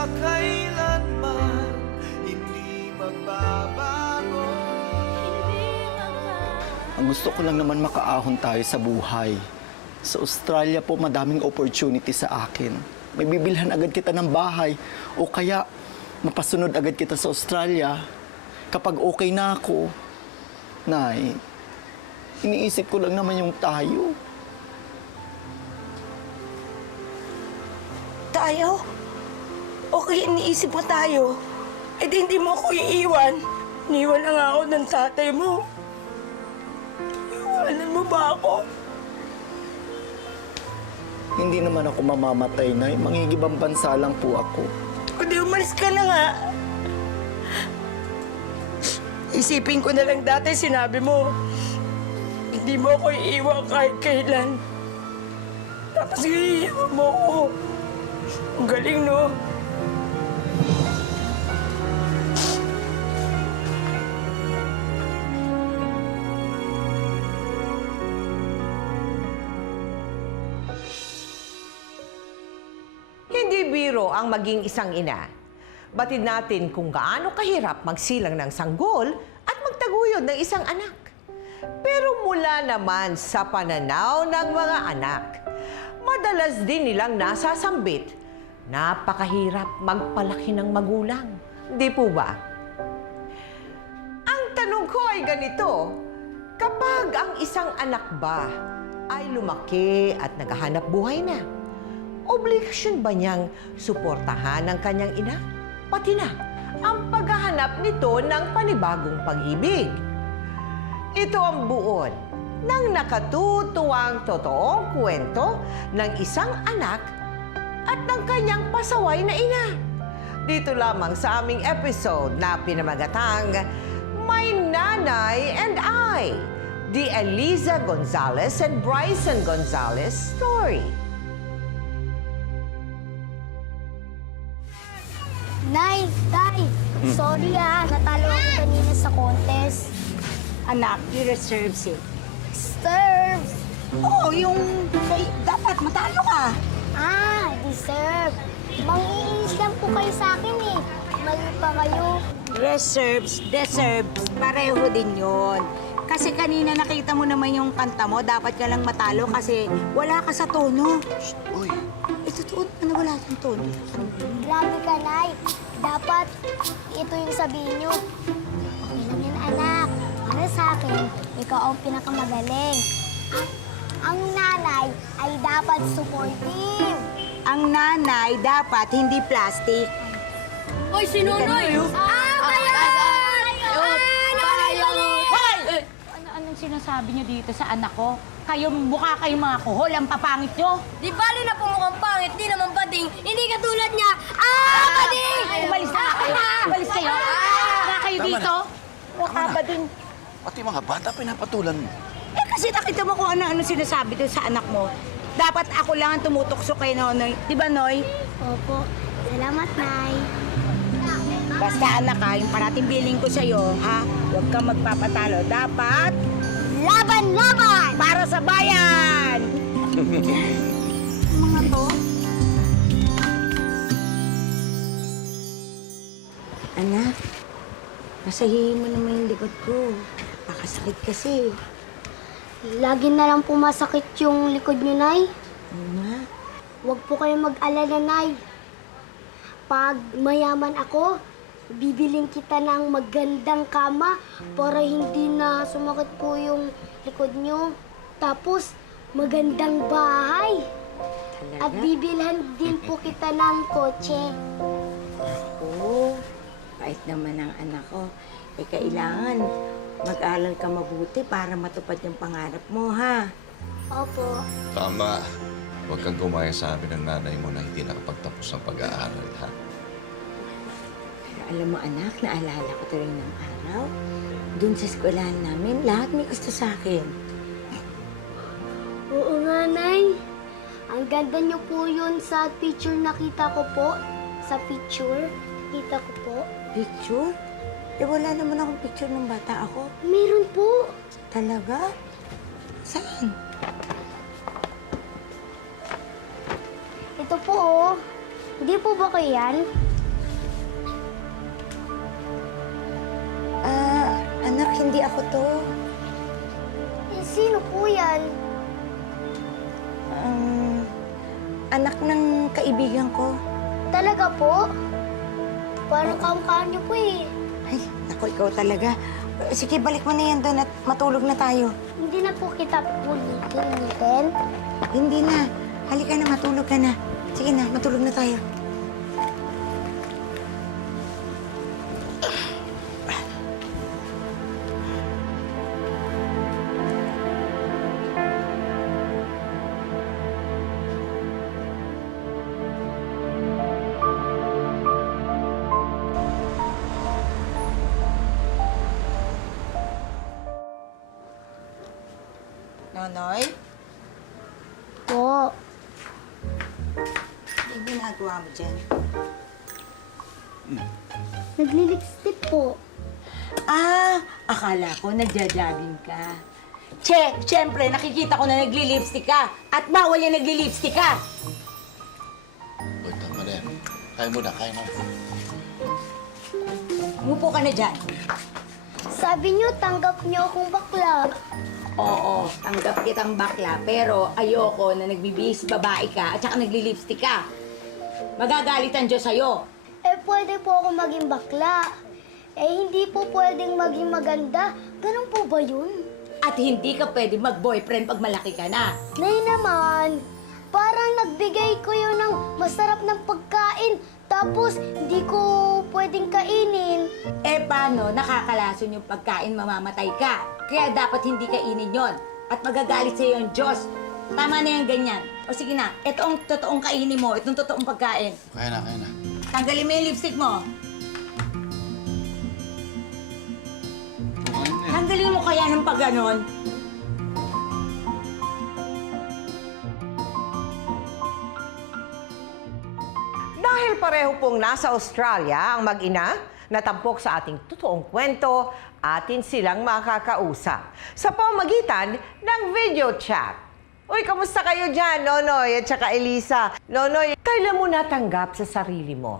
magpakailanman hindi magbabago. Ang gusto ko lang naman makaahon tayo sa buhay. Sa Australia po, madaming opportunity sa akin. May bibilhan agad kita ng bahay o kaya mapasunod agad kita sa Australia kapag okay na ako. Nay, iniisip ko lang naman yung tayo. Tayo? Okay, iniisip mo tayo. Eh di hindi mo ako iiwan. Iniwan na nga ako ng tatay mo. Iwanan mo ba ako? Hindi naman ako mamamatay, Nay. Mangingibang bansa lang po ako. O di umalis ka na nga. Isipin ko na lang dati sinabi mo. Hindi mo ako iiwan kahit kailan. Tapos iiwan mo ako. Ang galing, no? Hindi biro ang maging isang ina. Batid natin kung gaano kahirap magsilang ng sanggol at magtaguyod ng isang anak. Pero mula naman sa pananaw ng mga anak, madalas din nilang nasasambit, napakahirap magpalaki ng magulang. Di po ba? Ang tanong ko ay ganito, kapag ang isang anak ba ay lumaki at naghahanap buhay na, obligasyon ba niyang suportahan ang kanyang ina? Pati na ang paghahanap nito ng panibagong pag-ibig. Ito ang buod ng nakatutuwang totoong kwento ng isang anak at ng kanyang pasaway na ina. Dito lamang sa aming episode na pinamagatang My Nanay and I, the Eliza Gonzalez and Bryson Gonzalez story. Nay, Tay, sorry natalo ako kanina sa contest. Anak, you deserve it. Serves! Oo, dapat matalo ka. Deserve. Mangiinis lang po kayo sa akin eh. Mali pa kayo. Deserves, pareho din yun. Kasi kanina nakita mo naman yung kanta mo, dapat ka lang matalo kasi wala ka sa tono. Shh, uy. Totoo na wala kang tono. Grabe ka, Nay. Dapat ito yung sabihin nyo. Okay lang yan, anak. Para sa akin, ikaw ang pinakamagaling. Ang nanay ay dapat supportive. Ang nanay dapat hindi plastic. Hoy, si Nonoy! Anong sinasabi niyo dito sa anak ko? Kayo, mukha kayong mga kuhol, ang papangit niyo. Di bali na pumukhang pangit, di naman bading, hindi katulad niya. Bading! Umalis na kayo. Umalis kayo. Wala kayo dito. Mukha ba din? Pati mga bata, pinapatulan mo. Eh kasi nakita mo kung ano sinasabi doon sa anak mo. Dapat ako lang ang tumutukso kay Nonoy. Di ba, Noy? Opo. Salamat, Nay. Basta anak ha, yung parating billing ko sa'yo, ha? Huwag kang magpapatalo. Dapat Laban! para sa bayan! Mga to? Anak, masahihin mo naman yung likod ko. Nakasakit kasi. Lagi na lang po masakit yung likod nyo, Nay. Oo nga. Huwag po kayong mag-alala, Nay. Pag mayaman ako, bibiling kita ng magandang kama para hindi na sumakit po yung likod nyo. Tapos, magandang bahay. At bibilhan din po kita ng kotse. Oo, bait naman ang anak ko. Eh, kailangan mag-aral ka mabuti para matupad yung pangarap mo, ha? Opo. Tama. Huwag kang gumaya sa amin ng nanay mo na hindi nakapagtapos ng pag-aaral, ha? Pero alam mo, anak, naalala ko tuloy ng araw. Doon sa eskwelahan namin, lahat may gusto sa akin. Oo nga, Nay. Ang ganda niyo po yun sa picture nakita ko po. Sa picture, kita ko po. Picture? Eh, wala naman akong picture ng bata ako. Meron po. Talaga? Saan? Ito po, oh. Hindi po ba kayo yan? hindi ako to. Eh, sino po yan? Anak ng kaibigan ko. Talaga po? Parang kamukha niyo po eh. Ay, naku, ikaw talaga. Sige, balik mo na yan doon at matulog na tayo. Hindi na po kita pulitin. Hindi na. Halika na, matulog ka na. Sige na, matulog na tayo. Nonoy, Po. ano ginagawa mo dyan? Nagli-lipstick po. Akala ko nagja-jogging ka. Siyempre, nakikita ko na nagli-lipstick ka. At bawal yung nagli-lipstick ka. Uy, tama na yan. Kaya mo na, kaya mo. Umupo ka na dyan. Sabi niyo, tanggap niyo akong bakla. Oo, tanggap kitang bakla, pero ayoko na nagbibihis babae ka at saka nagli-lipstick ka. Magagalit ang Diyos sa'yo. Eh, pwede po ako maging bakla. Eh, hindi po pwedeng maging maganda. Ganun po ba yun? At hindi ka pwede mag-boyfriend pag malaki ka na. Nay naman, parang nagbigay ko yun ng masarap ng pagkain. Tapos, hindi ko pwedeng kainin. Eh, paano nakakalason yung pagkain, mamamatay ka? Kaya dapat hindi kainin yon. At magagalit sa'yo yung Diyos. Tama na yan, ganyan. O sige na, ito ang totoong kainin mo, itong totoong pagkain. Kaya na, kaya na. Tanggalin mo yung lipstick mo. Kumain na yan. Tanggalin mo kaya ng pagganon. Dahil pareho pong nasa Australia ang mag-ina, natampok sa ating totoong kwento, atin silang makakausap sa pamamagitan ng video chat. Uy, kamusta kayo dyan, Nonoy at saka Elisa? Nonoy, kailan mo natanggap sa sarili mo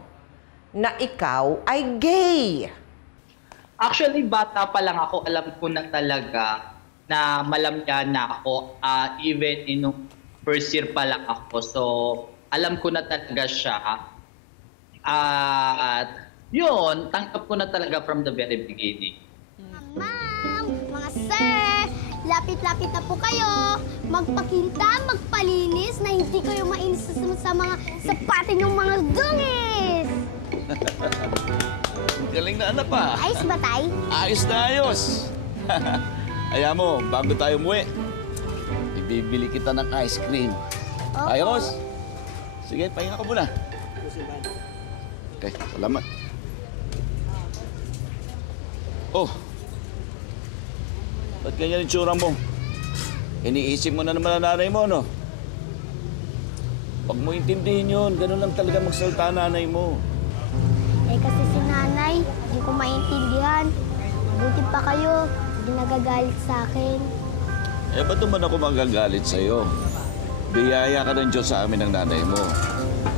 na ikaw ay gay? Actually, bata pa lang ako, alam ko na talaga na malamya na ako, even in first year pa lang ako. So, alam ko na talaga siya. At yun, tanggap ko na talaga from the very beginning. Ma'am, mga sir, lapit-lapit na po kayo. Magpakita, magpalinis na hindi kayo mainis sa mga sapatin ng mga dungis. Galing na anak pa. Ayos ba, tay? Ayos na ayos. Ayaw mo, bago tayo umuwi, ibibili kita ng ice cream. Opo. Ayos? Sige, pahinga ka muna. Okay, salamat. Oh, ba't ganyan yung tsura mo? Iniisip mo na naman ang nanay mo, no? Huwag mo intindihin yun. Ganun lang talaga magsalita nanay mo. Eh kasi si nanay, hindi ko maintindihan. Buti pa kayo, hindi nagagalit sa akin. Eh, ba't naman ako magagalit sa'yo? Biyaya ka ng Diyos sa amin ng nanay mo.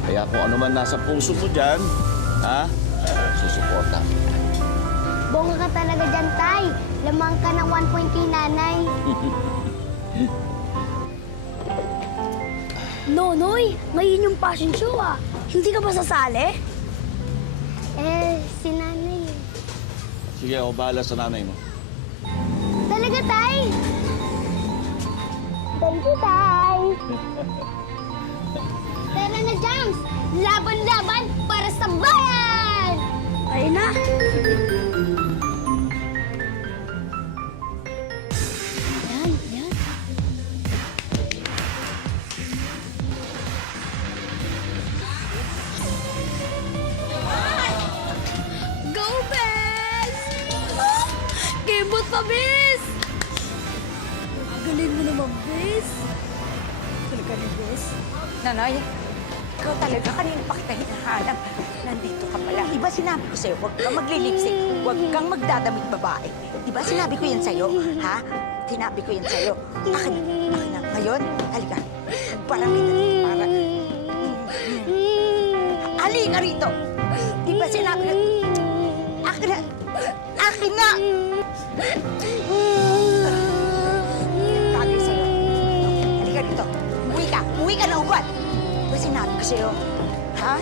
Kaya kung ano man nasa puso mo dyan, ha? Susuporta. Bongga ka talaga dyan, tay. Lamang ka ng 1 point kay nanay. Nonoy, ngayon yung fashion show ah. Hindi ka ba sasali? Eh, si nanay. Sige, ako bahala sa nanay mo. Talaga, tay? Thank you, tay. Tara na, Jams! Laban-laban para sa bayan! Ayun na! Yan, yan. Go, Bes! Kembot pa, Bes! Galing mo naman, Bes. Talaga ni Bes. Nanoy, ikaw talaga, kanina pa kita hinahanap. Nandito ka pala. Di ba sinabi ko sa'yo, huwag kang magli-lipstick, huwag kang magdadamit babae. Di ba sinabi ko yan sa'yo, ha? Sinabi ko yan sa'yo. Akin na. Ngayon, halika. Parang kita para... Halika rito! Di ba sinabi ko... Akin na! Akin na! Bagay sa'yo. Halika dito. Umuwi ka. Umuwi ka na ugad. Diba sinabi ko sa'yo? Ha?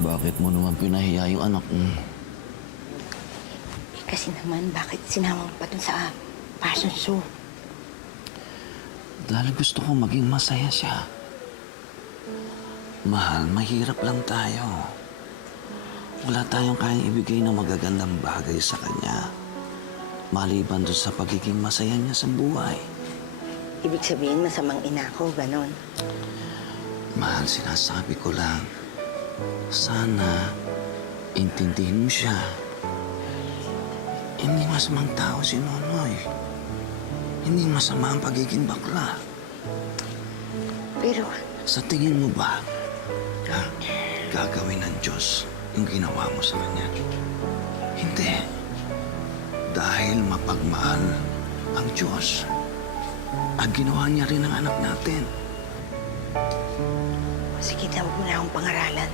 Bakit mo naman pinahiya yung anak mo? Eh, kasi naman, bakit sinama mo pa dun sa fashion show? Dahil gusto ko maging masaya siya. Mahal, mahirap lang tayo. Wala tayong kayang ibigay ng magagandang bagay sa kanya. Maliban doon sa pagiging masaya niya sa buhay. Ibig sabihin, masamang ina ko, ganon. Mahal, sinasabi ko lang. Sana intindihin mo siya. Hindi masamang tao si Nonoy. Hindi masama ang pagiging bakla. Pero, Sa tingin mo ba, gagawin ng Diyos yung ginawa mo sa Kanya? Hindi. Dahil mapagmahal ang Diyos at ginawa niya rin ang anak natin. sige na, huwag mo na akong pangaralan.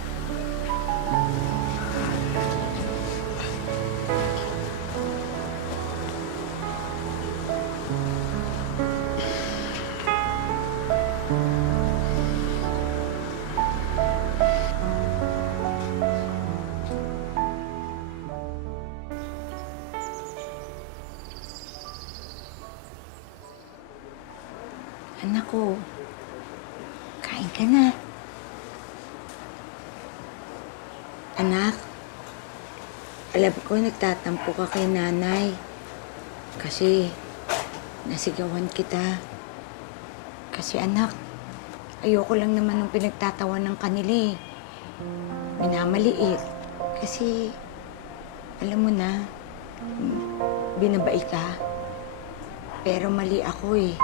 Anak ko, kain ka na. Anak, alam ko nagtatampo ka kay nanay. Kasi nasigawan kita. Kasi anak, ayoko lang naman ng pinagtatawan ng kanila eh. Minamaliit. Kasi, alam mo na, binabai ka. Pero mali ako eh.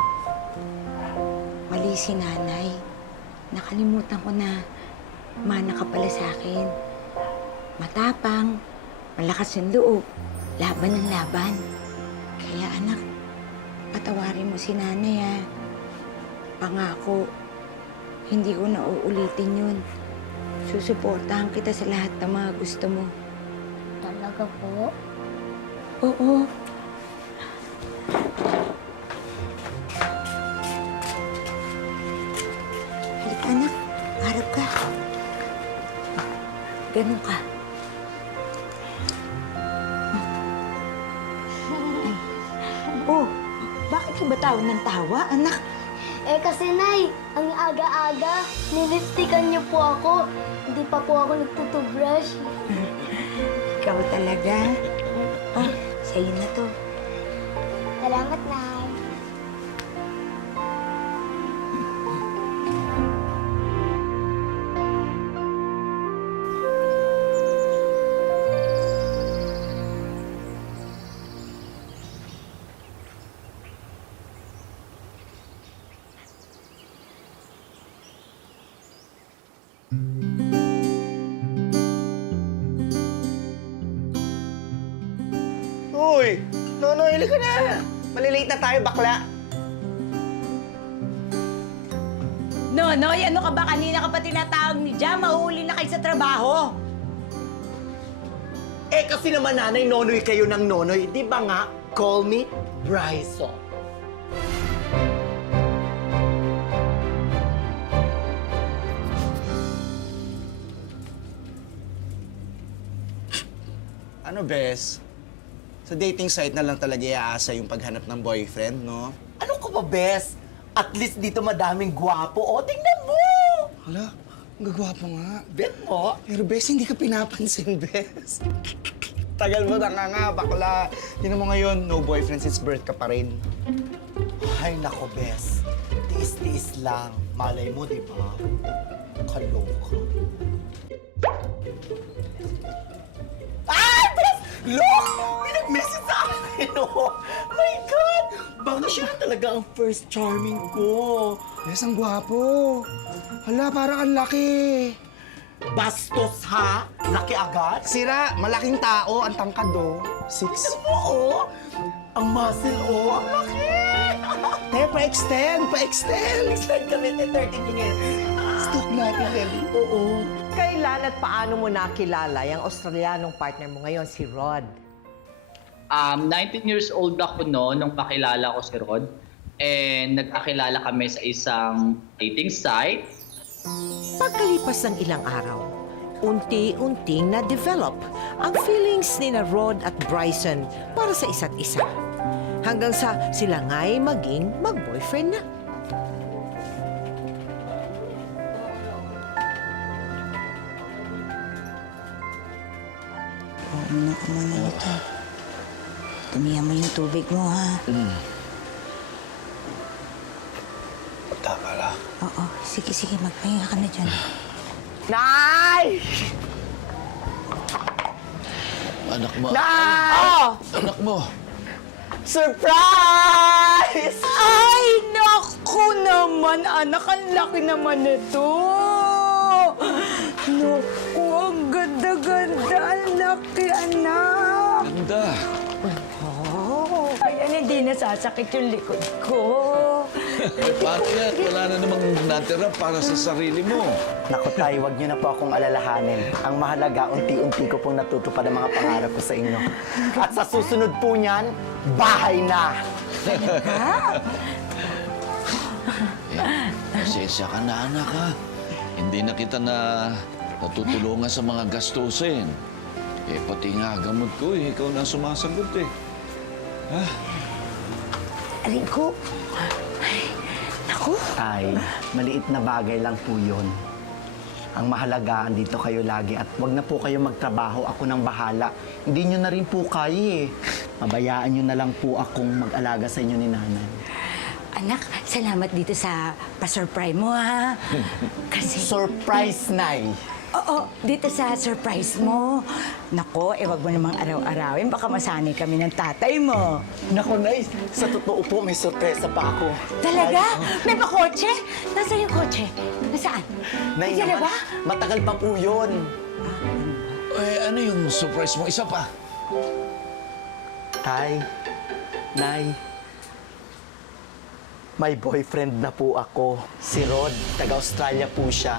Mali si nanay. Nakalimutan ko na mana ka pala sa akin. Matapang, malakas yung loob, laban ng laban. Kaya anak, patawarin mo si nanay ha. Pangako, hindi ko na uulitin yun. Susuportahan kita sa lahat ng mga gusto mo. Talaga po? Oo. Halika anak, harap ka. Ganun ka. Oh, bakit ka ba tawa ng tawa, anak? Eh kasi, Nay, ang aga-aga, nilipstikan niyo po ako. Hindi pa po ako nagtutubrush. Ikaw talaga? Oh, sa'yo na to. Salamat, Nay. Uy! Nonoy, halika na! Malilate na tayo, bakla. Nonoy, ano ka ba? Kanina ka pa tinatawag ni Jam. Mahuli na kayo sa trabaho. Eh, kasi naman nanay, nonoy kayo ng nonoy. Di ba nga? Call me Bryson. Ano, Bes? Sa dating site na lang talaga iaasa yung paghanap ng boyfriend, no? Ano ka ba, Bes? At least dito madaming gwapo. O, tingnan mo! Hala, ang gagwapo nga. Bet mo? Pero, Bes, hindi ka pinapansin, Bes. Tagal mo na nga, bakla. Tingnan mo ngayon, no boyfriend since birth ka pa rin. Ay, nako, Bes. Tiis-tiis lang. Malay mo, di ba? Kaloka. Ay, Bes! Look! May nag-message sa akin, oh! My God! Baka siya na talaga ang first charming ko. Bes, ang gwapo. Hala, parang ang laki. Bastos, ha? Laki agad? Sira, malaking tao, ang tangkad, oh. 6. Tignan mo, oh! Ang muscle, oh! Ang laki! Te, pa-extend, pa-extend. Extend kami, 30 minutes. Stock natin, Ellie. Oo. Kailan at paano mo nakilala yung Australianong partner mo ngayon, si Rod? 19 years old ako nung makilala ko si Rod. And nagkakilala kami sa isang dating site. Pagkalipas ng ilang araw, unti-unting na-develop ang feelings ni na Rod at Bryson para sa isa't isa. Hanggang sa sila nga'y maging mag-boyfriend na. Uminom ka muna nito. Tumihan mo yung tubig mo, ha? Tama lang. Oo. Sige, sige. Magpahinga ka na dyan. Nay! Anak mo. Nay! Anak mo. Surprise! Ay, naku naman, anak. Ang laki naman nito. Naku, ang ganda-ganda. Ang laki, anak. Ganda. Ayan, hindi nasasakit yung likod ko. Paano yan? Wala na namang natira para sa sarili mo. Naku tay, huwag niyo na po akong alalahanin. Ang mahalaga, unti-unti ko pong natutupad ang mga pangarap ko sa inyo. At sa susunod po niyan, bahay na! Pasensya ka na, anak, ha? Hindi na kita natutulungan sa mga gastusin. Pati nga gamot ko, ikaw na sumasagot, Rico. Ay, naku. Tay, maliit na bagay lang po yun. Ang mahalaga, andito kayo lagi at wag na po kayo magtrabaho. Ako nang bahala. Hindi nyo na rin po kaya Mabayaan nyo na lang po akong mag-alaga sa inyo ni nanay. Anak, salamat dito sa pa-surprise mo, ha? Kasi... Surprise, Nay! Oo, dito sa surprise mo. Nako, wag mo namang araw-arawin. Baka masanay kami ng tatay mo. Naku, Nay, sa totoo po, may sorpresa pa ako. Talaga? May pa kotse? Nasaan yung kotse? Nasaan? Nay, Nandiyan na naman, ba? matagal pa po yun. Ano yung surprise mo? Isa pa. Tay, Nay, may boyfriend na po ako. Si Rod, taga-Australia po siya.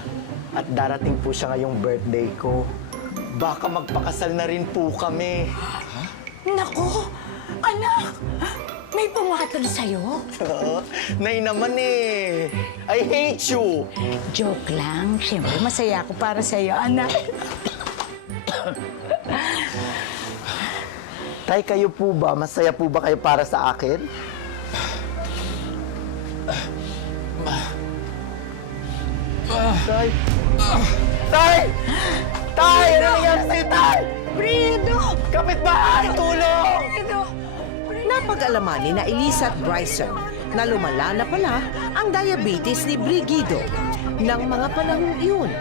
At darating po siya ngayong birthday ko. Baka magpakasal na rin po kami. Nako, anak! May pumatol sa'yo? Nay naman eh. I hate you. Joke lang. Siyempre, masaya ako para sa'yo, anak. Tay, kayo po ba? Masaya po ba kayo para sa akin? Tay! Tay! Tay! Ano nangyari sa'yo, Tay? Brido! Kapitbahay! Tulong! Napag-alaman ni na Elisa at Bryson na lumala na pala ang diabetes ni Brigido ng mga panahong iyon.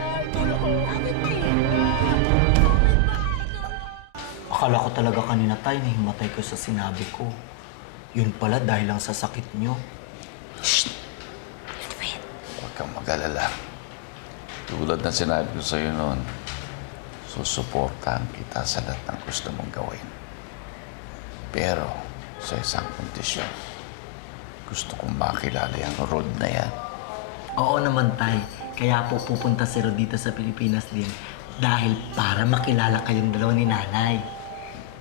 Akala ko talaga kanina, Tay, nahimatay ko sa sinabi ko. Yun pala dahil lang sa sakit nyo. Huwag kang mag-alala. Tulad na sinabi ko sa'yo noon, susuportahan kita sa lahat ng gusto mong gawin. Pero sa isang kondisyon, gusto kong makilala yung Rod na yan. Oo naman, Tay. Kaya po pupunta si Rod dito sa Pilipinas din. Dahil para makilala kayong dalawa ni Nanay.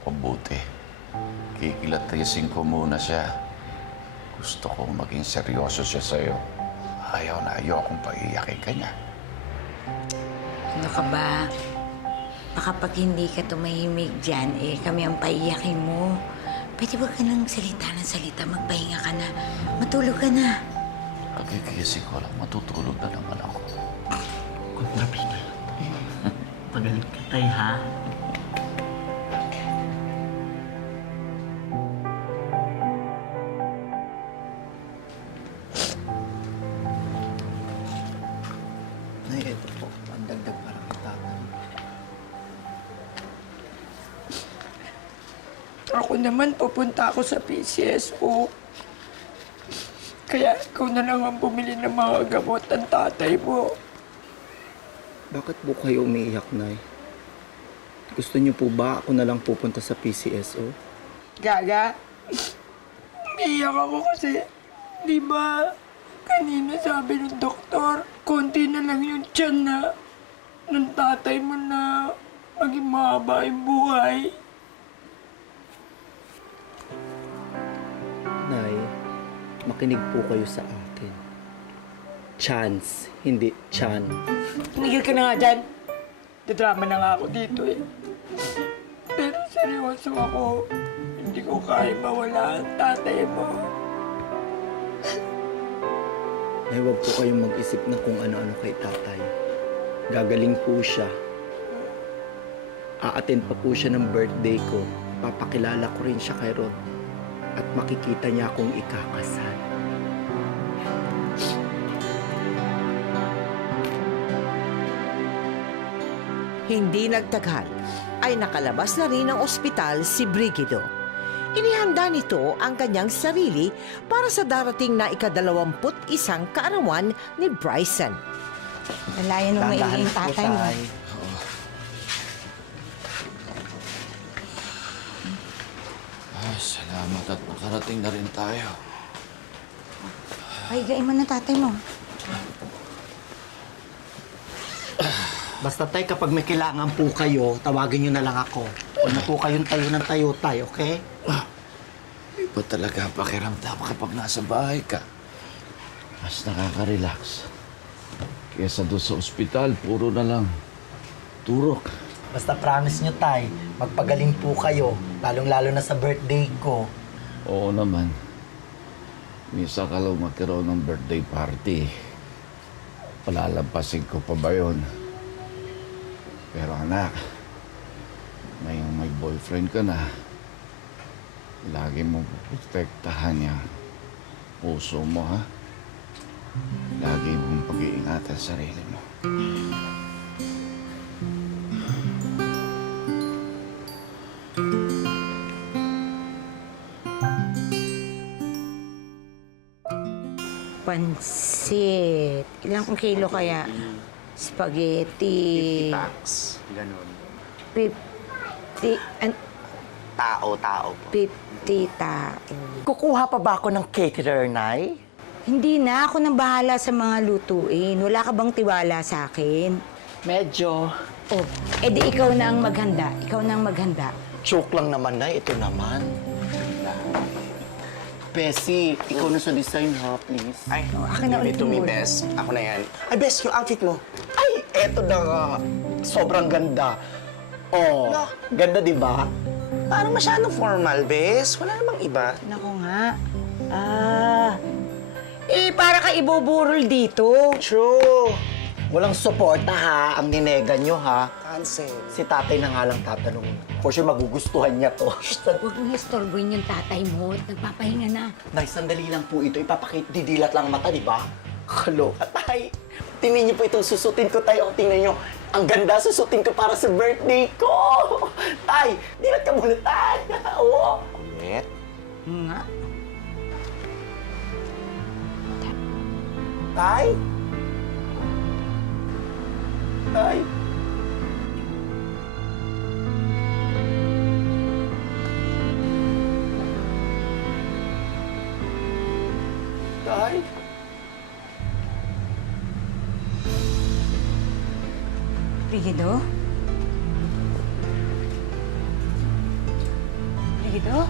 Mabuti. Kikilatisin ko muna siya. Gusto kong maging seryoso siya sa'yo. Ayaw na ayaw akong paiyakin ka niya. Ano ka ba? Baka pag hindi ka tumahimik dyan, kami ang paiyakin mo. Pwede ba ka nang salita ng salita? Magpahinga ka na. Matulog ka na. Kagigising ko lang, matutulog na naman ako. Kontrabida. Pagalit ka, Tay, ha? Nay, ito po. Pandagdag para kita. Ako naman, pupunta ako sa PCSO. Kaya ikaw na lang ang bumili ng mga gamot ng tatay mo. Bakit po kayo umiiyak, Nay? Gusto niyo po ba ako na lang pupunta sa PCSO? Gaga, umiiyak ako kasi, di ba, kanina sabi ng doktor, konti na lang yung tiyan na ng tatay mo na maging mahaba yung buhay. Nay, makinig po kayo sa akin. Chance, hindi Chan. Tumigil ka na nga dyan. Dadrama na nga ako dito eh. Pero seryoso ako. Hindi ko kaya mawala ang tatay mo. Nay, huwag po kayong mag-isip na kung ano-ano kay tatay. Gagaling po siya. A-attend pa po siya ng birthday ko. Papakilala ko rin siya kay Rod. At makikita niya akong ikakasal. Hindi nagtagal ay nakalabas na rin ng ospital si Brigido. Inihanda nito ang kanyang sarili para sa darating na ika-21 kaarawan ni Bryson. Lalayan mo maigi yung tatay mo. Salamat at makarating na rin tayo. Pahigain mo na tatay mo. Basta tay, kapag may kailangan po kayo, tawagin niyo na lang ako. Huwag na po kayong tayo ng tayo, tay, okay? Iba talaga ang pakiramdam kapag nasa bahay ka. Mas nakaka-relax. Kesa doon sa ospital, puro na lang turok. Basta promise niyo, tay, magpagaling po kayo, lalong-lalo na sa birthday ko. Oo naman. Minsan ka lang magkaroon ng birthday party. Palalampasin ko pa ba yun? Pero anak, ngayong may boyfriend ka na, lagi mo protektahan niya puso mo, ha? Lagi mong pag-iingatan sarili mo. Pansit. Ilang kilo kaya? Spaghetti. 50 packs. Ganon. 50... Tao po. 50 tao. Kukuha pa ba ako ng caterer, Nay? Hindi na. Ako nang bahala sa mga lutuin. Wala ka bang tiwala sa akin? Medyo. Oh, edi ikaw na ang maghanda. Ikaw na ang maghanda. Joke lang naman, Nay. Ito naman. Bessie, ikaw na sa design, ha, please. Ay, akin na ulit ito mi yung muna. Bes. Ako na yan. Ay, Bes, yung outfit mo. Ay, eto na nga. Sobrang ganda. Oh, No. ganda, di ba? Parang masyadong formal, Bes. Wala namang iba. Naku nga. Para ka ibuburol dito. True. Walang suporta, ha, ang ninega nyo, ha. Cancel. Si tatay na nga lang tatanong. For sure, magugustuhan niya to. Huwag mong istorbohin yung tatay mo at nagpapahinga na. Nay, sandali lang po ito. Didilat lang ang mata, di ba? Kaloka, tay. Tingnan niyo po itong susutin ko, tay. O, tingnan niyo. Ang ganda susutin ko para sa birthday ko. Tay, dilat ka muna, tay. Oo. Wait. Nga. Tay? Tay? Tay? Brigido? Brigido?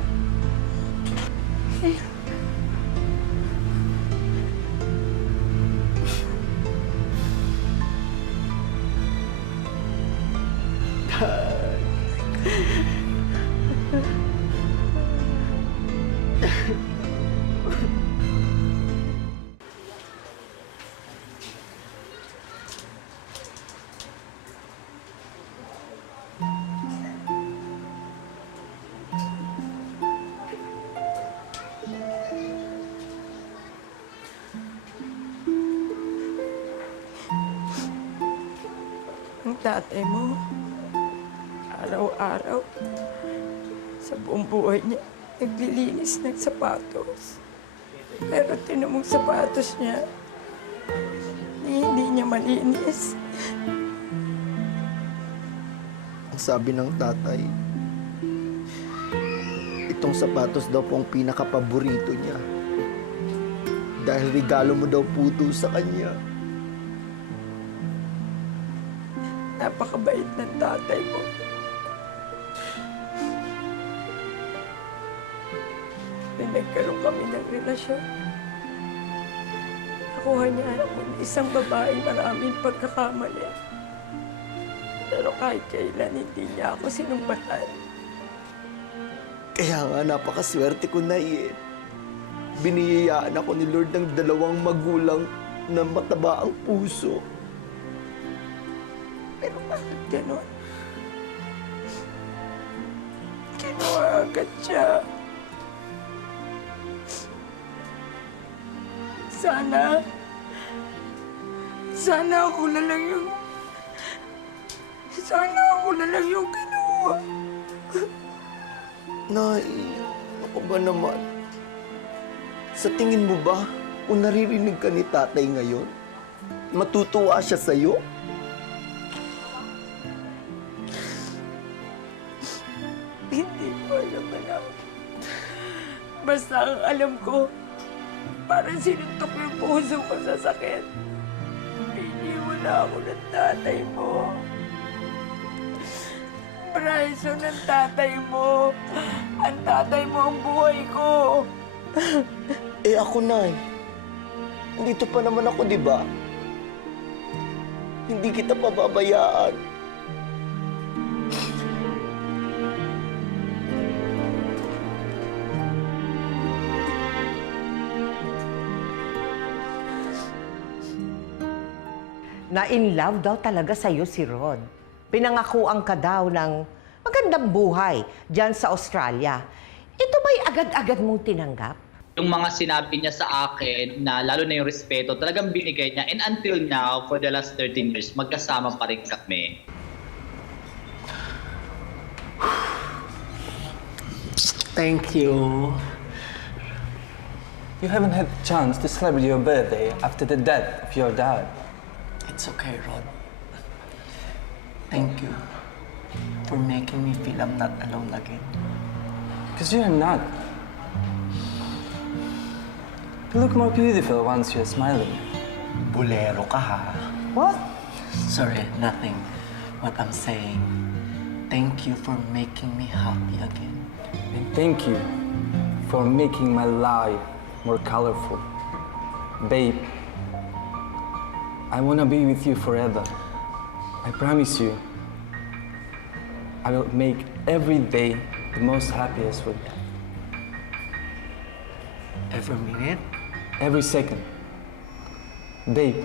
Ang tatay mo, araw-araw, sa buong buhay niya, naglilinis ng sapatos. Pero tinamong sapatos niya, hindi niya malinis. Ang sabi ng tatay, itong sapatos daw po ang pinakapaborito niya. Dahil regalo mo daw po ito sa kanya. Napakabait ng tatay mo. Nagkaroon kami ng relasyon. Nakuha niya ako ng isang babae, maraming pagkakamali. Pero kahit kailan, hindi niya ako sinumbatan. Kaya nga napakaswerte ko na biniyayaan ako ni Lord ng 2 magulang na mataba ang puso. Pero bakit ganon? Kinuha agad siya. Sana ako na lang yung kinuha. Nay, ako ba naman? Sa tingin mo ba, kung naririnig ka ni tatay ngayon, matutuwa siya sa'yo? Hindi ko alam. Basta ang alam ko, parang sinuntok yung puso ko sa sakit. Iniwala ako ng tatay mo. Bryson, ang tatay mo. Ang tatay mo ang buhay ko. Ako, Nay. Nandito pa naman ako, di ba? Hindi kita pababayaan. Na in love daw talaga sa'yo si Rod. Pinangakuan ka daw ng magandang buhay dyan sa Australia. Ito ba'y agad-agad mong tinanggap? Yung mga sinabi niya sa akin na lalo na yung respeto, talagang binigay niya. And until now, for the last 13 years, magkasama pa rin kami. Thank you. You haven't had the chance to celebrate your birthday after the death of your dad. It's okay, Rod. Thank you for making me feel I'm not alone again. Because you're not. You look more beautiful once you're smiling. Bulero ka, ha? What? Sorry, nothing. What I'm saying, thank you for making me happy again. And thank you for making my life more colorful. Babe, I wanna be with you forever. I promise you, I will make every day the most happiest with you. Every minute? Every second. Babe,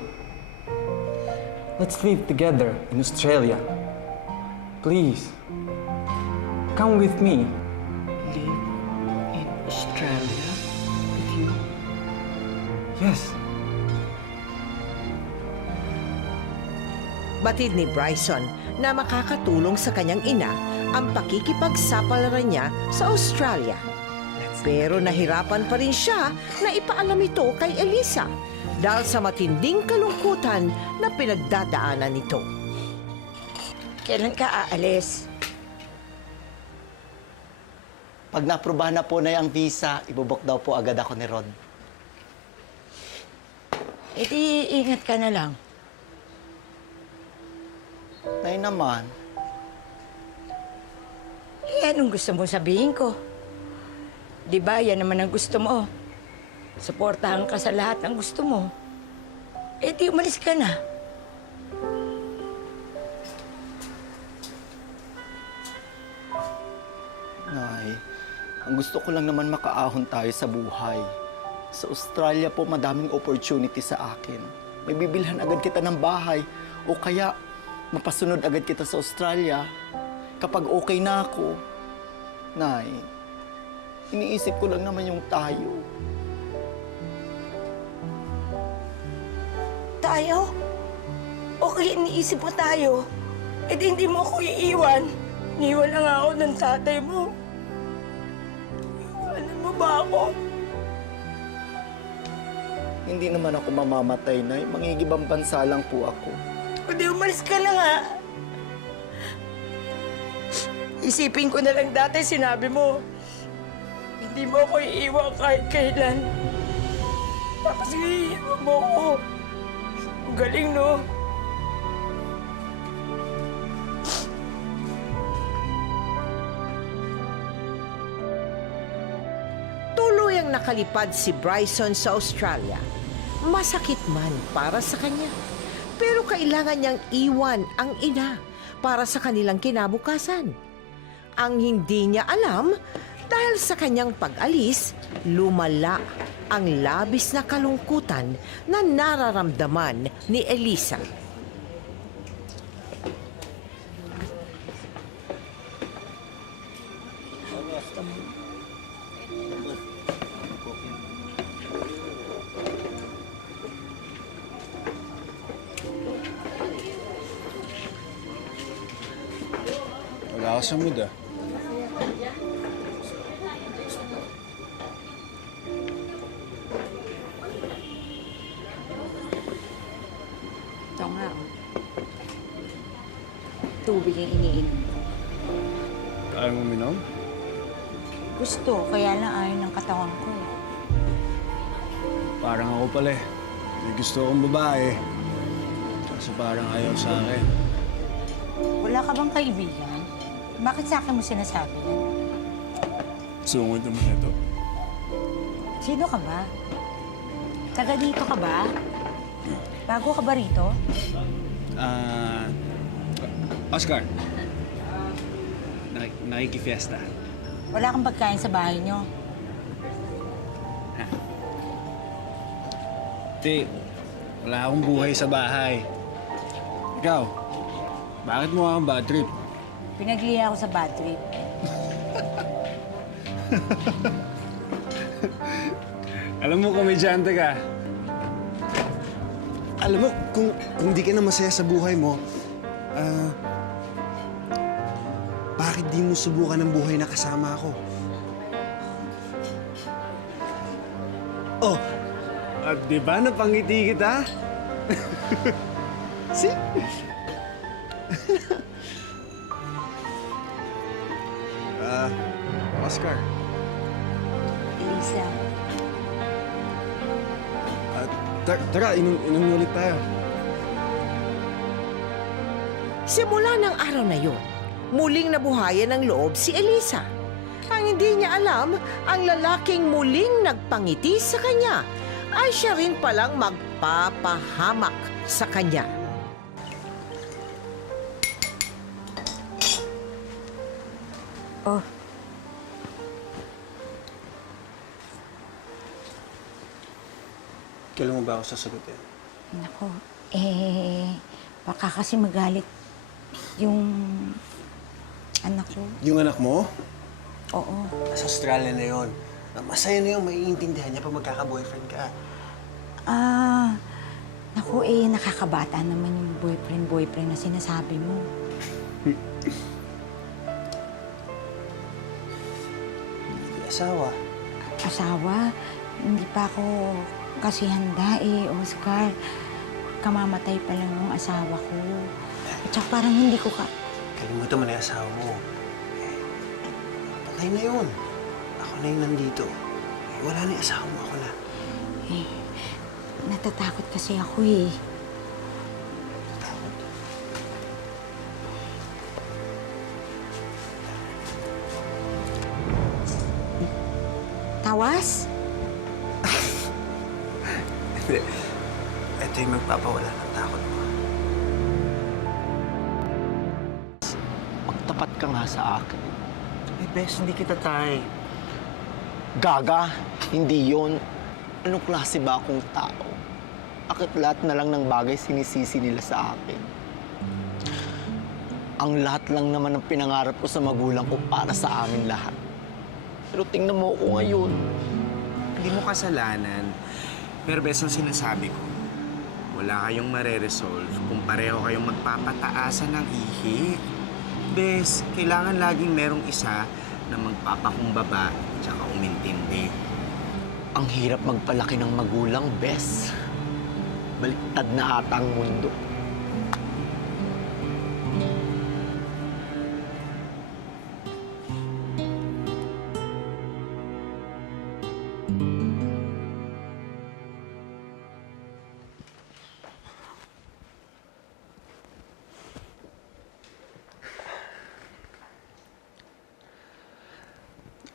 let's live together in Australia. Please, come with me. Live in Australia with you? Yes. Batid ni Bryson na makakatulong sa kanyang ina ang pakikipagsapalaran niya sa Australia. Pero nahirapan pa rin siya na ipaalam ito kay Elisa dahil sa matinding kalungkutan na pinagdadaanan nito. Kailan ka aalis? Pag naaprubahan na po na yung visa, ibubok daw po agad ako ni Rod. E di, ingat ka na lang. Nay naman, Eh, anong gusto mo sabihin ko? Di ba, yan naman ang gusto mo. Suportahan ka sa lahat ng gusto mo. Eh, di umalis ka na. Nay, ang gusto ko lang naman makaahon tayo sa buhay. Sa Australia po, madaming opportunity sa akin. May bibilhan agad kita ng bahay o kaya mapasunod agad kita sa Australia kapag okay na ako. Nay, iniisip ko lang naman yung tayo. Tayo? Okay, iniisip mo tayo. Eh, di hindi mo ako iiwan. Iniwan lang ako ng tatay mo. Iwanan mo ba ako? Hindi naman ako mamamatay, Nay. Mangingibang bansa lang po ako. O di umalis ka na nga. Isipin ko na lang dati sinabi mo. Hindi mo ako iiwan kahit kailan. Tapos iiwan mo ako. Ang galing, no? nang nakalipad si Bryson sa Australia. Masakit man para sa kanya. Pero kailangan niyang iwan ang ina para sa kanilang kinabukasan. Ang hindi niya alam, dahil sa kanyang pag-alis, lumala ang labis na kalungkutan na nararamdaman ni Elisa. Wala ako sa mood ah. Ito nga, oh. Tubig yung iniinom. Ayaw mo minom? Gusto, kaya lang ayaw ng katawan ko eh. Parang ako pala eh. May gusto akong babae. Kasi parang ayaw sa akin. Wala ka bang kaibigan? Bakit sa akin mo sinasabi yan? Sungod naman ito. Sino ka ba? Taga dito ka ba? Bago ka ba rito? Oscar. Nakikifiesta. Wala kang pagkain sa bahay niyo. Te, wala akong buhay sa bahay. Ikaw, bakit mo akong bad trip? Pinagliya ako sa bad trip. Alam mo, komedyante ka. Alam mo, kung di ka na masaya sa buhay mo, bakit di mo subukan ng buhay na kasama ako? Oh, at di ba napangiti kita? See? Oscar. Elisa, Tara, inom ulit tayo. Simula ng araw na yun, muling nabuhayan ng loob si Elisa. Ang hindi niya alam, ang lalaking muling nagpangiti sa kanya ay siya rin palang magpapahamak sa kanya. oh, Kailan mo ba ako sasagutin? nako, baka kasi magalit yung anak ko. Yung anak mo? Oo. Sa Australia na yun. Masaya na yung maiintindihan niya pag magkaka-boyfriend ka. Naku, nakakabata naman yung boyfriend na sinasabi mo. Asawa. Asawa, hindi pa ako kasi handa Oscar. Kamamatay pa lang yung asawa ko. At saka parang hindi ko ka... Kalimutan mo na yung asawa mo. Patay na yun. Ako na yung nandito. Wala na yung asawa mo. Ako na. Natatakot kasi ako Takot. Tawas? Hindi. Ito yung magpapawala ng takot mo. Magtapat ka nga sa akin. Eh, bes, hindi kita tay. Gaga, hindi yon. Anong klase ba akong tao? Bakit lahat na lang ng bagay sinisisi nila sa akin? Ang lahat lang naman ng pinangarap ko sa magulang ko para sa amin lahat. Pero tingnan mo ako ngayon. Hindi mo kasalanan. Pero bes, ang sinasabi ko, wala kayong mare-resolve kung pareho kayong magpapataasan ng ihi. Bes, kailangan laging merong isa na magpapakumbaba tsaka umintindi. Ang hirap magpalaki ng magulang, Bes. Baliktad na ata ang mundo.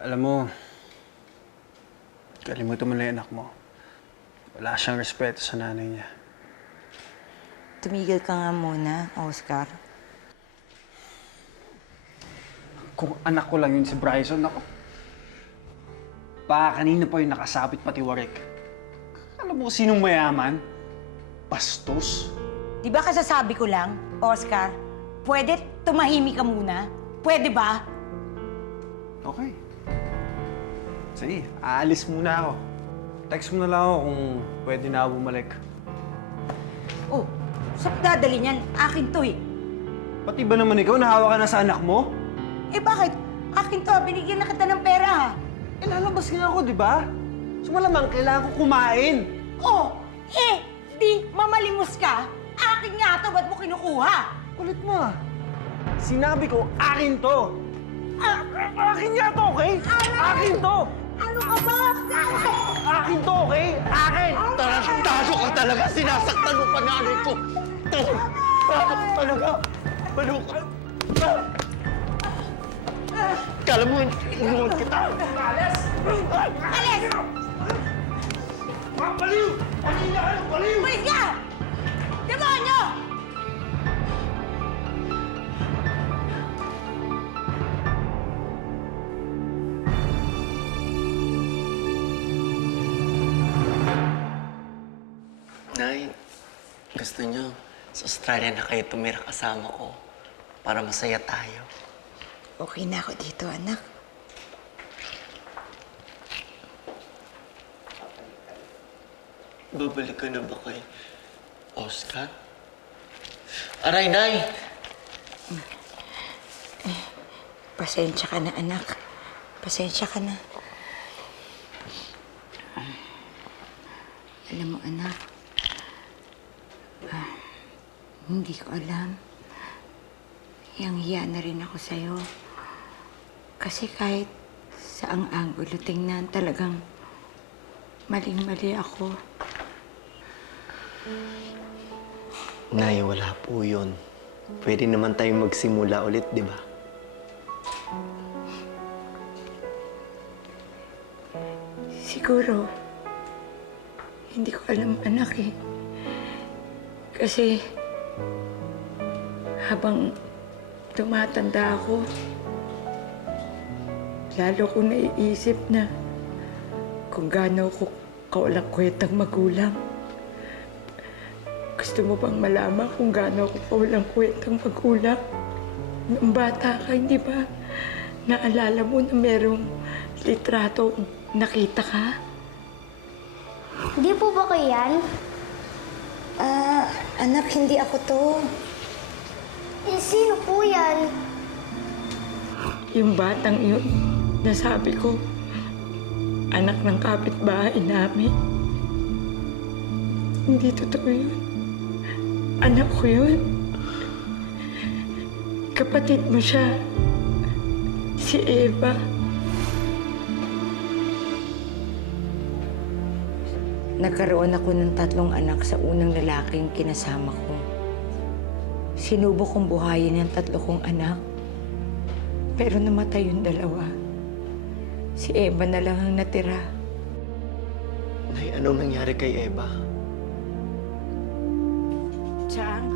Alam mo, Kalimutan mo na yung anak mo. Wala siyang respeto sa nanay niya. Tumigil ka nga muna, Oscar. Kung anak ko lang yun si Bryson, ako. Baka kanina pa yung nakasabit pati warik. Alam mo sinong mayaman? Bastos. Di ba kasasabi ko lang, Oscar, pwede tumahimik ka muna? Pwede ba? Okay. Sige, aalis muna ako. Text mo na lang ako kung pwede na ako bumalik. Oh, saan dadali niyan? Akin to eh. Pati ba naman ikaw, nahawa ka na sa anak mo? Eh bakit? Akin to, binigyan na kita ng pera ha. Eh, lalabas nga ako, di ba? So malamang kailangan ko kumain. Oh, di mamalimos ka. Akin nga to, ba't mo kinukuha? Kulit mo ah. Sinabi ko, akin to. Akin nga to, okay? Akin to! Ano ka ba? Akin to, okay? Akin! Tarantado ka talaga! Sinasaktan mo panganay ko! Tarantado ka talaga! Balo ka! Kala mo, inuwan kita! Alis! Baliw! Baliw na kayo! Baliw! Umalis ka! Demonyo! Nay, gusto niyo, sa Australia na kayo tumira kasama ko para masaya tayo. Okay na ako dito, anak. Babalik ka na ba kay Oscar? Aray, Nay! Pasensya ka na, anak. Pasensya ka na. Alam mo, anak, hindi ko alam. Hiyang-hiya na rin ako sa'yo. Kasi kahit saang anggulo tingnan, talagang maling-mali ako. Nay, wala po yun. Pwede naman tayong magsimula ulit, di ba? Siguro, hindi ko alam, anak eh. Kasi, habang tumatanda ako, lalo ko naiisip na kung gaano ko kawalang kwentang magulang. Gusto mo bang malaman kung gaano ako kawalang kwentang magulang? Nung bata ka, hindi ba naalala mo na merong litrato nakita ka? Hindi po ba kayo yan? Anak, hindi ako to. Eh, sino po yan? Yung batang yun, nasabi ko, anak ng kapitbahay namin. Hindi totoo yun. Anak ko yun. Kapatid mo siya. Si Eva. Nagkaroon ako ng 3 anak sa unang lalaking kinasama ko. Sinubok kong buhayin ang 3 kong anak. Pero namatay yung 2. Si Eva na lang ang natira. Nay, anong nangyari kay Eva? Chang,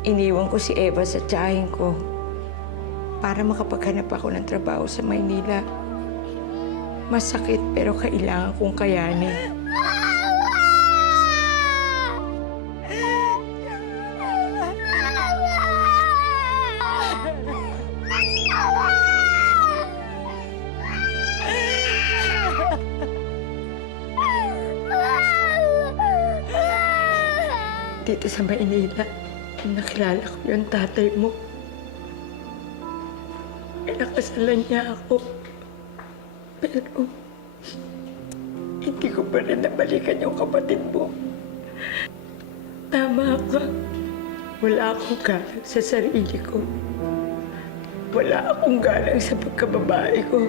iniwan ko si Eva sa tiyahin ko para makapaghanap ako ng trabaho sa Maynila. Masakit pero kailangan kong kayanin. Dito sa Maynila, nakilala ko yung tatay mo. Pinakasalan niya ako. Pero, hindi ko pa rin nabalikan yung kapatid mo. Tama ka. Wala akong galang sa sarili ko. Wala akong galang sa pagkababae ko.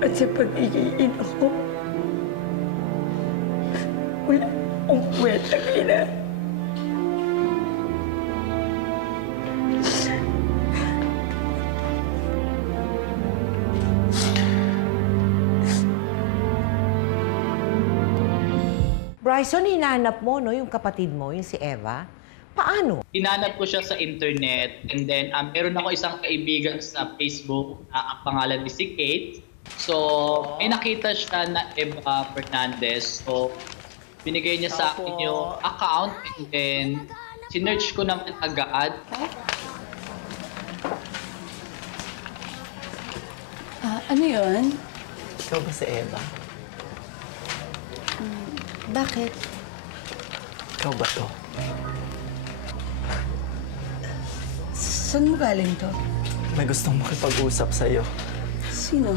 At sa pag-iiin ako. Wala akong kwentang ina. Bryson, hinahanap mo, no, yung kapatid mo, yung si Eva. Paano? Hinanap ko siya sa internet and then meron ako isang kaibigan sa Facebook na ang pangalan ni si Kate. So, may nakita siya na Eva Fernandez. So, binigay niya sa akin yung account and then sinearch ko naman agad. Ano yun? Ikaw ba si Eva? Bakit? Ikaw ba to? Saan mo galing to? May gustong makipag-usap sa'yo. Sino?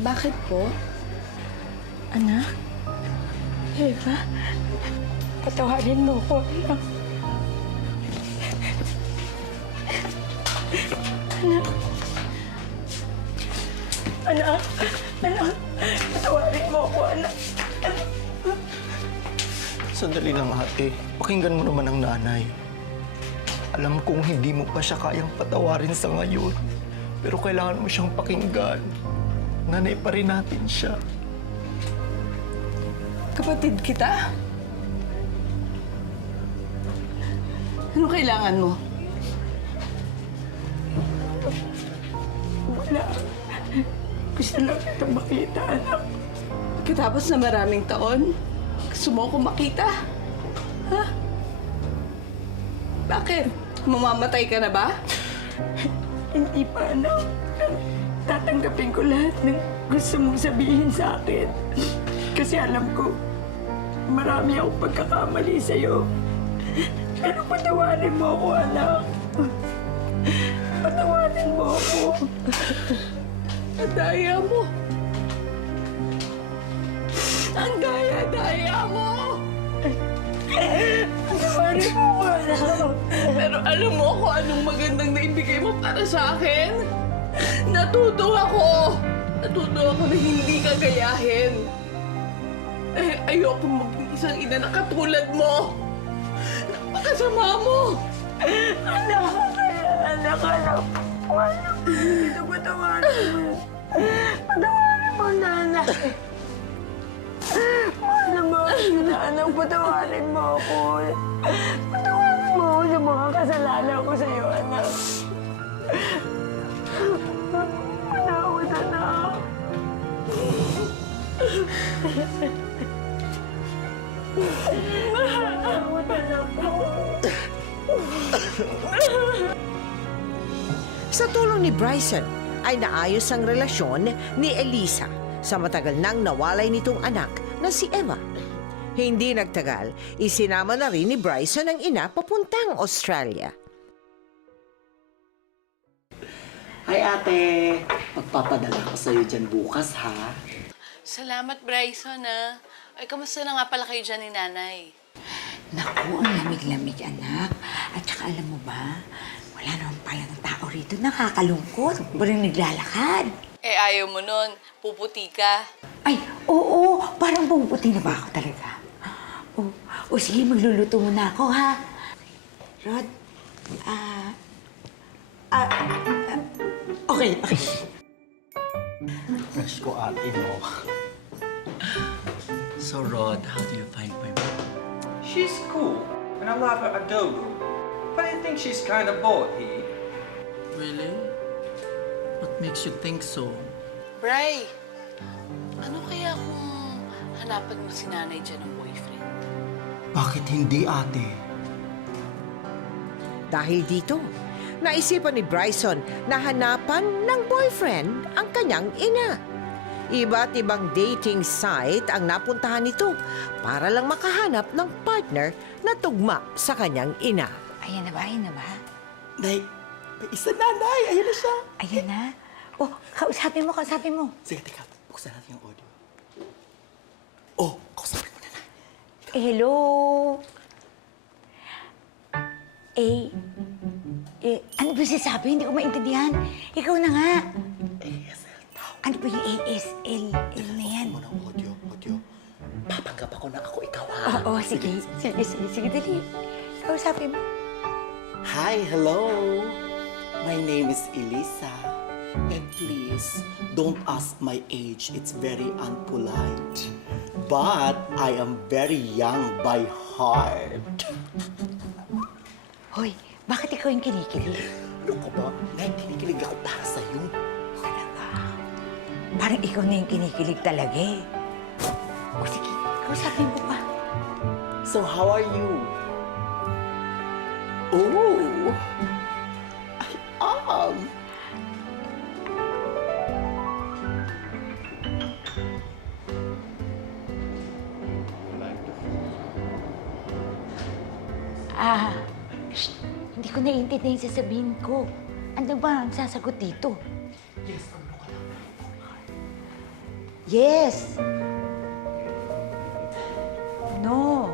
Bakit po? Anak? Eva? Patawarin mo ko, anak. Anak? Anak? Anak? Patawarin mo ko, anak. Sandali lang, ate. Pakinggan mo naman ang nanay. Alam kong hindi mo pa siya kayang patawarin sa ngayon. Pero kailangan mo siyang pakinggan. Nanay pa rin natin siya. Kapatid kita? Ano kailangan mo? Wala. Gusto lang kita makita, anak. Katapos na maraming taon, gusto mo akong makita? Ha? Bakit? Mamamatay ka na ba? Hindi pa, anak. Tatanggapin ko lahat ng gusto mong sabihin sa akin. Kasi alam ko, marami akong pagkakamali sa'yo. Pero patawarin mo ako, anak. Patawarin mo ako. Ang daya mo. Ang daya-daya mo. Patawarin mo ako, anak. Pero alam mo kung anong magandang naibigay mo para sa akin? Natuto ako na hindi ka gayahin. Dahil ayoko maging isang ina na katulad mo. Napakasama mo. Anak, dito patawarin mo. Patawarin mo, nanay. Anak, patawarin mo ako. Patawarin mo ako sa mga kasalanan ko sa'yo, anak. Manawad, anak. Manawad, anak ko. Sa tulong ni Bryson ay naayos ang relasyon ni Elisa sa matagal nang nawalay nitong anak na si Eva. Hindi nagtagal, isinama na rin ni Bryson ang ina papuntang Australia. Hi, ate. Magpapadala ko sa'yo dyan bukas, ha? Salamat, Bryson, ah. Ay, kamusta na nga pala kayo dyan ni nanay? Naku, ang lamig-lamig, anak. At saka alam mo ba, wala naman palang tao rito. Nakakalungkot. Parang naglalakad. Eh, ayaw mo nun. Puputi ka. Ay, oo. Parang pumuputi na ba ako talaga? O sige, magluluto muna ako, ha? Rod, okay. Crush ko, ate, no? So, Rod, how do you find my mom? She's cool, and I love her adorable. But I think she's kind of bored here. Really? What makes you think so? Bray, ano kaya kung hanapan mo si nanay dyan ng boyfriend? Bakit hindi, ate? Dahil dito, naisipan ni Bryson na hanapan ng boyfriend ang kanyang ina. Iba't ibang dating site ang napuntahan nito para lang makahanap ng partner na tugma sa kanyang ina. Ayan na ba? Ayan na ba? Nay, may isa na, Nay. Ayun na siya. Ayan na. Oh, kausapin mo, kausapin mo. Sige, teka. Buksan natin yung audio. Oh, kausapin mo na, Nay. Hello? Ano ba sinasabi? Hindi ko maintindihan. Ikaw na nga. ASL tao. Ano ba yung ASL na yan? Mo ng audio. Papanggap ako na ako ikaw, ha? Oo, sige. Sige, dali. Kausapin mo. Hi, hello. My name is Elisa. And please, don't ask my age. It's very unpolite. But I am very young by heart. Hoy, bakit ikaw yung kinikilig? Ano ka ba? Nay, kinikilig ako para sa'yo. Talaga? Parang ikaw na yung kinikilig talaga eh. O sige, kausapin ko pa. So how are you? Oh, I am. Hindi ko naiintindihan yung sasabihin ko. Ano ba ang sasagot dito? Yes. No.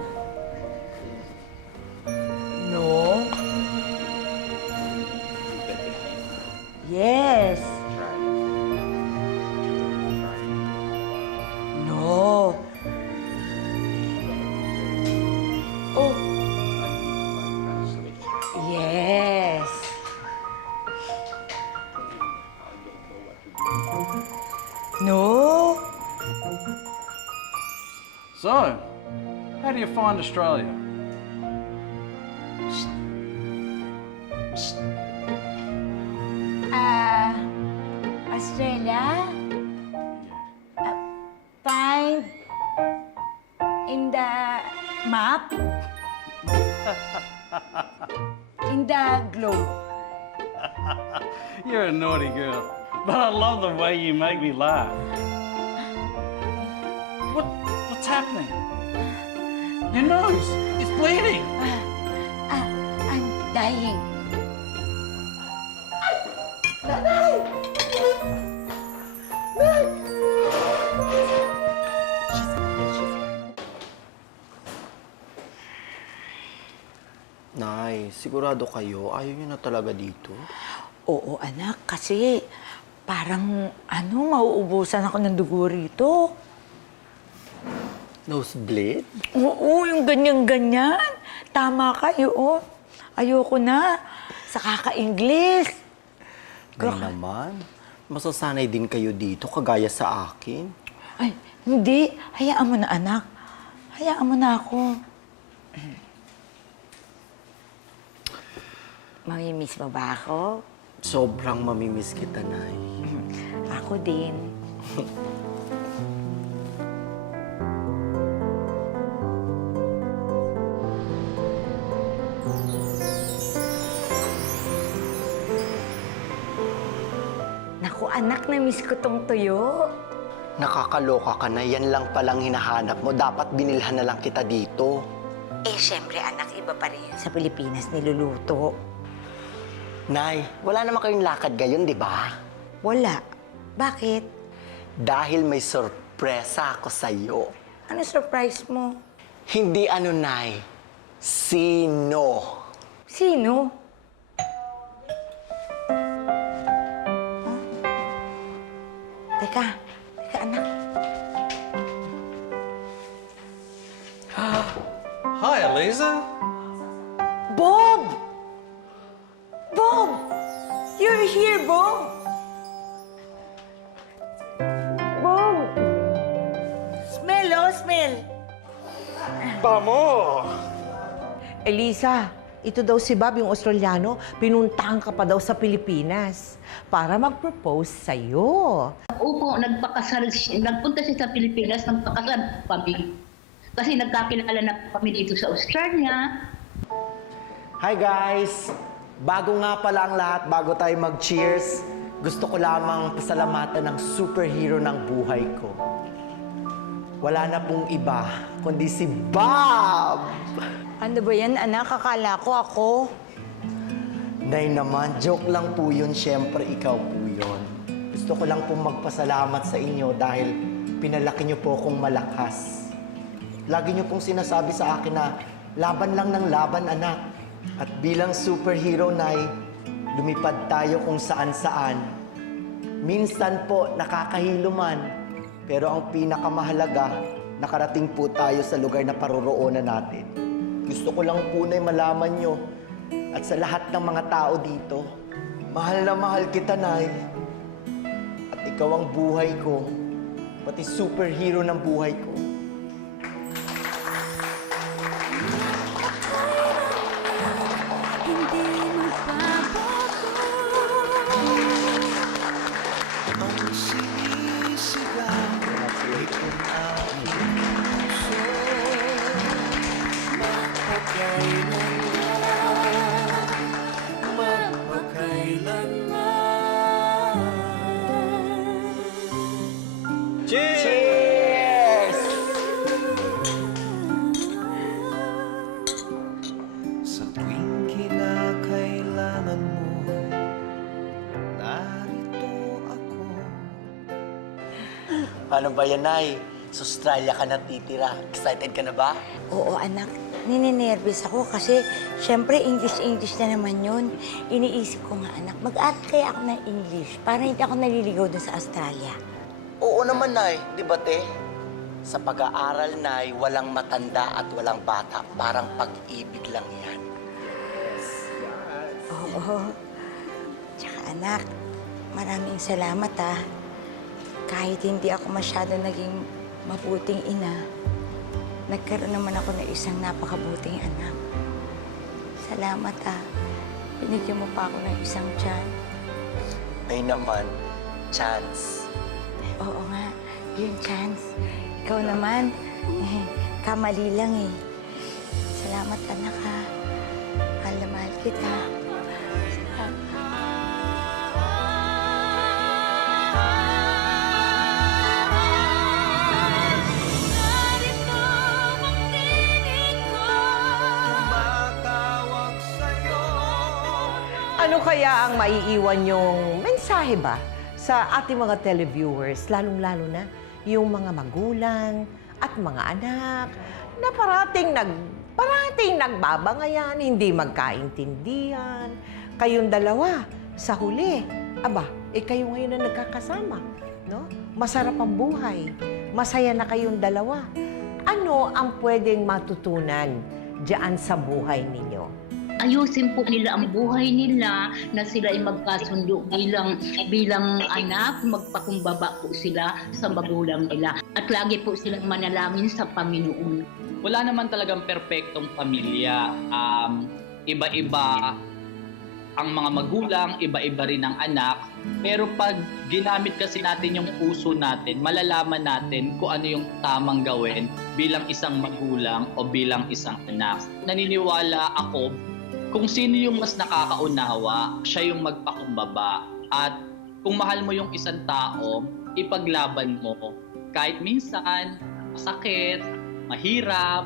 No. Yes. No. Oh. Yes. No. So, how do you find Australia? Australia? Find in the map? In the globe? You're a naughty girl, but I love the way you make me laugh. What's happening? Your nose is bleeding. I'm dying. Nay, sigurado kayo? Ayaw niyo na talaga dito? Oo, anak, kasi parang mauubusan ako ng dugo rito. Nosebleed? Oo, yung ganyan-ganyan. Tama kayo. Ayoko na. Sa kaka-Ingles. Nay naman, masasanay din kayo dito, kagaya sa akin. Ay, hindi. Hayaan mo na, anak. Hayaan mo na ako. Mamimiss mo ba ako? Sobrang mamimiss kita, Nay. Ako din. Naku, anak, na-miss ko tong tuyo. Nakakaloka ka na, yan lang palang hinahanap mo. Dapat binilhan na lang kita dito. Eh, syempre, anak, iba pa rin yun sa Pilipinas niluluto. Nay, wala naman kayong lakad ngayon, di ba? Wala. Bakit? Dahil may sorpresa ako sa'yo. Ano surprise mo? Hindi ano, Nay. Sino? Sino? Teka, anak. Hi, Eliza. Bob! Bob! You're here, Bob! Bob! Smell, oh, smell! Bamo! Elisa, ito daw si Bob, yung Australiano, pinuntahan ka pa daw sa Pilipinas para mag-propose sa'yo. Opo, nagpunta siya sa Pilipinas, nagpakasal kami. Kasi nagkakilala na kami dito sa Australia. Hi guys! Bago nga pala ang lahat, bago tayo mag-cheers, gusto ko lamang pasalamatan ng superhero ng buhay ko. Wala na pong iba, kundi si Bob! Ano ba yan, anak? Akala ko ako. Nay naman, joke lang po yun. Siyempre, ikaw po yun. Gusto ko lang pong magpasalamat sa inyo dahil pinalaki niyo po akong malakas. Lagi niyo pong sinasabi sa akin na laban lang ng laban, anak. At bilang superhero, Nay, lumipad tayo kung saan-saan. Minsan po, nakakahilo man. Pero ang pinakamahalaga, nakarating po tayo sa lugar na paroroonan natin. Gusto ko lang po na malaman nyo at sa lahat ng mga tao dito, mahal na mahal kita, Nay. Ikaw ang buhay ko, pati superhero ng buhay ko. Ang sinisigaw itong aking puso, magpakailanman. Cheers! Sa tuwing kinakailangan mo, narito ako. Paano ba yan, Nay? Sa Australia ka na titira. Excited ka na ba? Oo, anak. Nininervous ako kasi syempre English na naman yun. Iniisip ko nga, anak, mag-aral kaya ako ng English para hindi ako naliligaw dun sa Australia. Oo naman, Nay. Di ba, te? Sa pag-aaral, Nay, walang matanda at walang bata. Parang pag-ibig lang yan. Oo. Tsaka anak, maraming salamat Kahit hindi ako masyado naging mabuting ina, nagkaroon naman ako ng isang napakabuting anak. Salamat Binigyan mo pa ako ng isang chance. Ay naman, chance. Oo nga, yung chance. Ikaw naman, kamali lang Salamat anak Mahal na mahal kita. Tumatawag sa'yo. Ano kaya ang maiiwan yung mensahe ba sa ating mga televiewers, lalong-lalo na yung mga magulang at mga anak na parating nagbabangayan, hindi magkaintindihan. Kayong dalawa, sa huli, kayo ngayon na nagkakasama, no? Masarap ang buhay. Masaya na kayong dalawa. Ano ang pwedeng matutunan diyan sa buhay ninyo? Ayusin po nila ang buhay nila na sila ay magkasundo bilang anak, magpakumbaba po sila sa magulang nila. At lagi po silang manalangin sa Panginoon. Wala naman talagang perpektong pamilya. Iba-iba ang mga magulang, iba-iba rin ang anak. Pero pag ginamit kasi natin yung puso natin, malalaman natin kung ano yung tamang gawin bilang isang magulang o bilang isang anak. Naniniwala ako kung sino yung mas nakakaunawa, siya yung magpakumbaba. At kung mahal mo yung isang tao, ipaglaban mo. Kahit minsan, masakit, mahirap,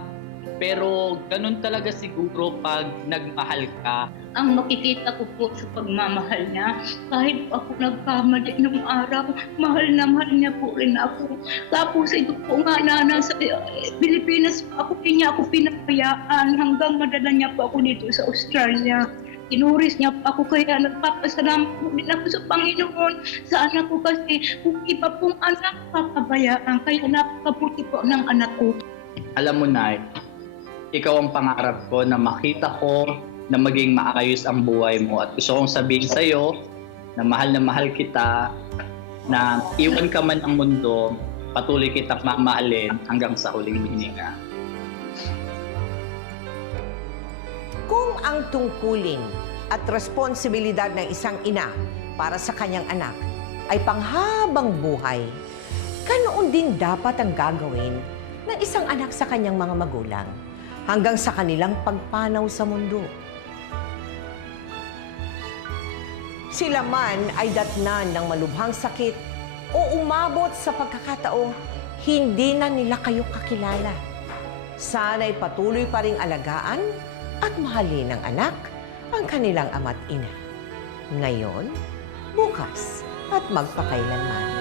pero ganun talaga siguro pag nagmahal ka. Ang makikita ko po sa pagmamahal niya, kahit ako nagkamali nung araw, mahal na mahal niya po rin ako. Tapos ito po nga na nasa Pilipinas, hindi niya ako pinapayaan hanggang madala niya po ako dito sa Australia. Tinuris niya pa ako, kaya nagpapasalamat po din ako sa Panginoon, sa anak ko kasi kung iba pong anak papabayaan, kaya napakabuti po ng anak ko. Alam mo, Nay, ikaw ang pangarap ko na makita ko na maging maayos ang buhay mo. At gusto kong sabihin sa'yo na mahal kita, na iwan ka man ang mundo, patuloy kitang mamahalin hanggang sa huling hininga. Kung ang tungkulin at responsibilidad ng isang ina para sa kanyang anak ay panghabang buhay, ganoon din dapat ang gagawin ng isang anak sa kanyang mga magulang hanggang sa kanilang pagpanaw sa mundo. Sila man ay datnan ng malubhang sakit o umabot sa pagkakataong hindi na nila kayo kakilala. Sana'y patuloy pa ring alagaan at mahalin ng anak ang kanilang ama't ina. Ngayon, bukas at magpakailanman.